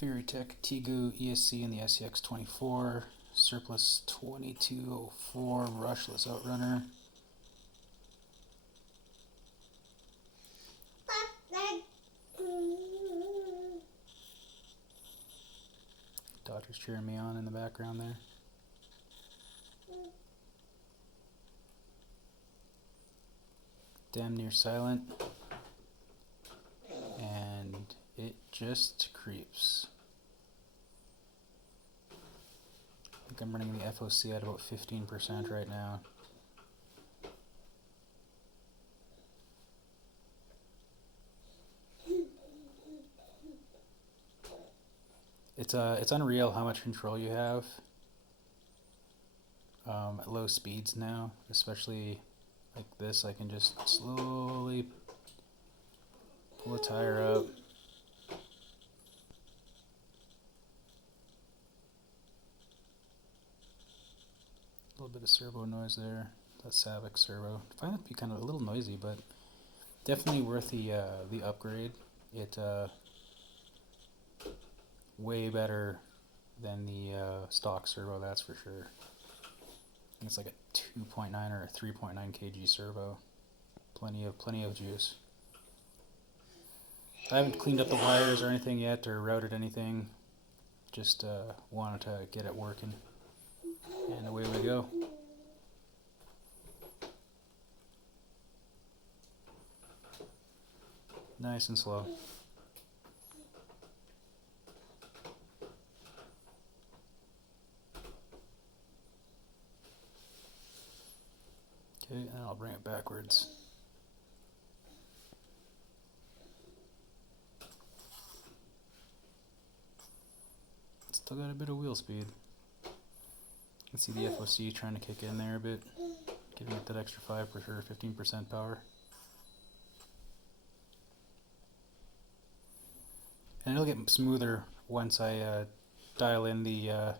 Furitek Tegu ESC in the scx24, surpass 2204 brushless outrunner. Daughter's cheering me on in the background there. Damn near silent. And it just creeps. I think I'm running the FOC at about 15% right now. It's unreal how much control you have at low speeds now, especially like this. I can just slowly pull the tire up. A little bit of servo noise there. That's Savic servo. I find it to be kind of a little noisy, but definitely worth the upgrade. It way better than the stock servo, that's for sure. I think it's like a 2.9 or a 3.9 kg servo. Plenty of juice. I haven't cleaned up the wires or anything yet, or routed anything. Just wanted to get it working, and away we go. Nice and slow. Okay, and I'll bring it backwards. Still got a bit of wheel speed. You can see the FOC trying to kick in there a bit, giving it that extra 5 for sure, 15% power. And it'll get smoother once I dial in the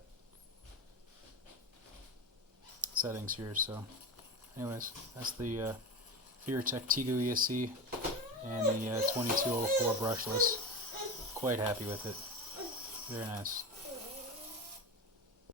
settings here. So anyways, that's the Furitek Tegu ESC and the 2204 brushless. Quite happy with it. Very nice.